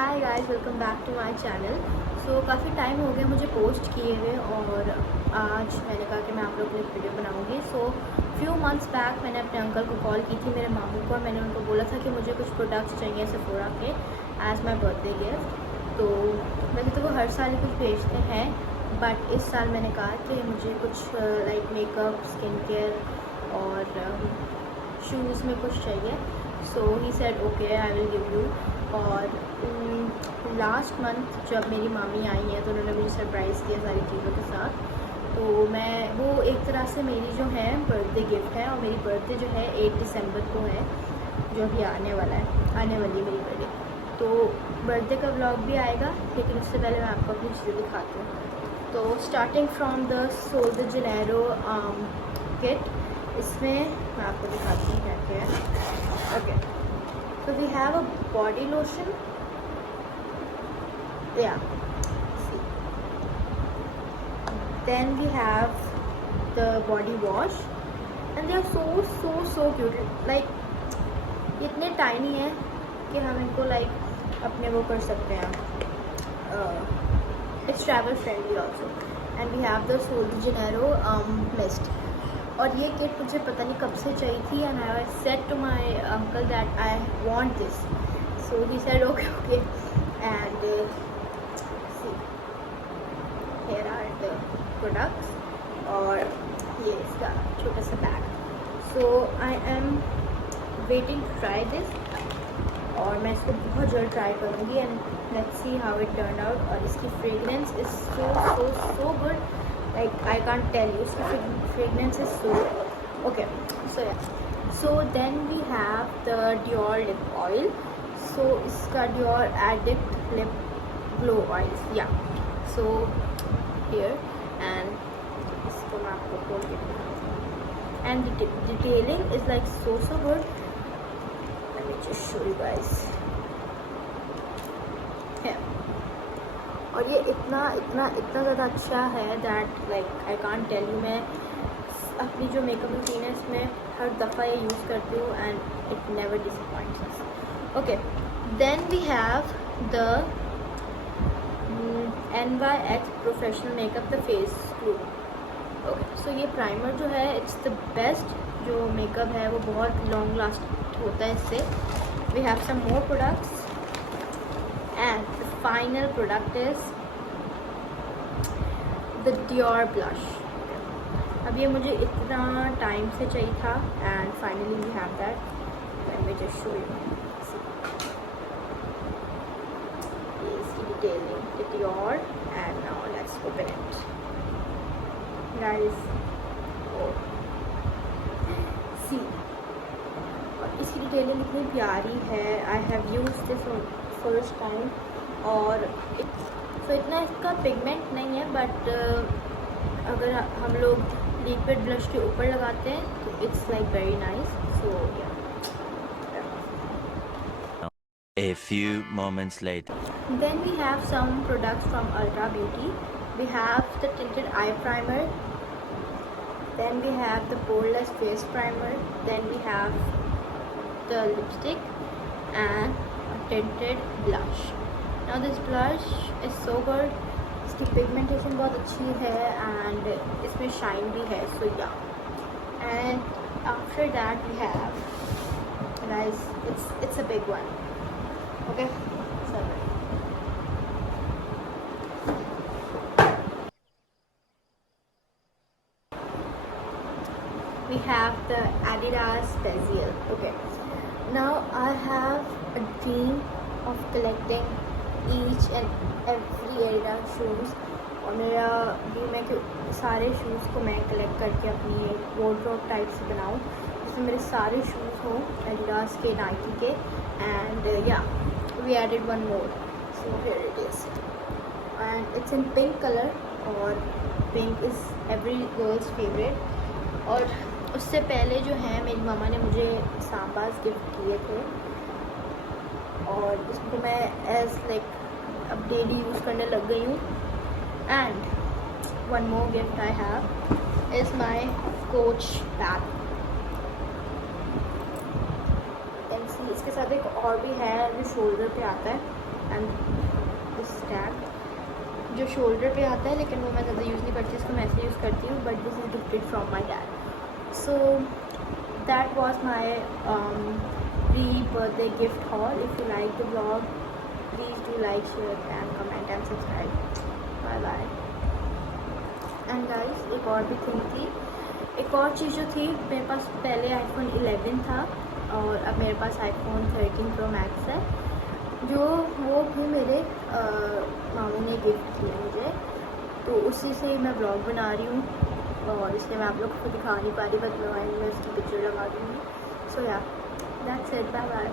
Hi guys, welcome back to my channel. So काफ़ी time हो गया मुझे पोस्ट किए हुए और आज मैंने कहा कि मैं आप लोग के लिए वीडियो बनाऊंगी। सो फ्यू मंथ्स बैक मैंने अपने अंकल को कॉल की थी, मेरे मामू को, और मैंने उनको बोला था कि मुझे कुछ प्रोडक्ट्स चाहिए सेफोरा के एज़ माई बर्थडे गिफ्ट। तो वैसे तो वो हर साल कुछ भेजते हैं, बट इस साल मैंने कहा कि मुझे कुछ लाइक मेकअप, स्किन केयर और शूज़ में कुछ चाहिए। So he said okay, I will give you. और लास्ट मंथ जब मेरी मामी आई हैं तो उन्होंने मुझे सरप्राइज़ किया सारी चीज़ों के साथ। तो मैं वो एक तरह से मेरी जो है बर्थडे गिफ्ट है, और मेरी बर्थडे जो है 8 दिसंबर को है, जो भी आने वाला है, आने वाली मेरी बर्थडे। तो बर्थडे का व्लॉग भी आएगा, लेकिन उससे पहले मैं आपको अपनी चीज़ें दिखाती हूँ। तो starting from the Sol de Janeiro kit, इसमें मैं आपको दिखाती हूँ क्या क्या है। Okay, so we have a body lotion, yeah, see. Then we have the body wash and they are so cute, like इतने tiny हैं कि हम इनको like अपने वो कर सकते हैं। It's travel friendly also. And we have the Sol de Janeiro mist. और ये किट मुझे पता नहीं कब से चाहिए थी, and I said to my uncle that I want this. So he said okay and see here are the products, और ये इसका छोटा सा bag. So I am waiting to try this, और मैं इसको बहुत जल्द ट्राई करूँगी and let's see how it turn out. और इसकी fragrance is so good, like I can't tell you, so fragrance is so okay. So yeah, so then we have the Dior lip oil. So iska Dior Addict lip glow oils, yeah. So here, and isko main aapko khol ke dikhati hu, and the detailing is like so good. Let me just show you guys here. और ये इतना ज़्यादा अच्छा है that like I can't tell you. मैं अपनी जो makeup routine है इसमें हर दफ़ा ये यूज़ करती हूँ and it never disappoints us. Okay, then we have the NYX professional makeup the face glue. Okay, so ये प्राइमर जो है इट्स द बेस्ट जो मेकअप है, वो बहुत लॉन्ग लास्ट होता है इससे। We have some more products and the final product is the Dior blush. अब ये मुझे इतना टाइम से चाहिए था and finally we have that. Let me just show you. See. ये इसकी detailing, the Dior, and now let's open it. Guys, oh, see. और इसकी डिटेलिंग इतनी प्यारी है। I have used this on first time, और तो इतना इसका पिगमेंट नहीं है, बट अगर हम लोग लिक्विड ब्लश के ऊपर लगाते हैं तो it's like very nice. So A few moments later. Then we have some products from Ultra Beauty. We have the tinted eye primer, then we have the poreless face primer, then we have the lipstick and tinted blush. Now this blush is so good, इसकी pigmentation बहुत अच्छी है and इसमें shine भी है। So yeah, and after that we have guys, it's a big one. Okay, we have the Adidas Bezier. Okay, now I have a dream of collecting each and every Adidas shoes, और मेरा dream है कि सारे shoes को मैं collect करके अपनी एक वार्डरोब टाइप से बनाऊँ, जिसमें मेरे सारे शूज़ हों Adidas के, नाइकी के। And yeah, we added one more, so here it is, and it's in pink colour, और pink is every girl's favourite. और उससे पहले जो है मेरी मामा ने मुझे सांबाज गिफ्ट किए थे, और इसको मैं एज लाइक अब डेली यूज़ करने लग गई हूँ। And one more gift I have is my coach bag. इसके साथ एक और भी है जो शोल्डर पे आता है, एंड दिस टैग जो शोल्डर पे आता है, लेकिन वो मैं ज़्यादा यूज़ नहीं करती, इसको मैं ऐसे यूज़ करती हूँ, but this is gifted from my dad. So that was my pre-birthday gift haul. If you like the vlog, please do like, share and comment and subscribe. Bye bye. And guys, एक और भी thing थी, एक और चीज़ जो थी, मेरे पास पहले iPhone 11 था और अब मेरे पास iPhone 13 Pro Max है, जो वो भी मेरे मामी ने गिफ्ट किया मुझे, तो उसी से मैं ब्लॉग बना रही हूँ और इसलिए मैं आप लोग को दिखा नहीं पा रही, बट मैं उसकी पिक्चर लगा दूँगी। सो या दैट्स इट, बाय बाय।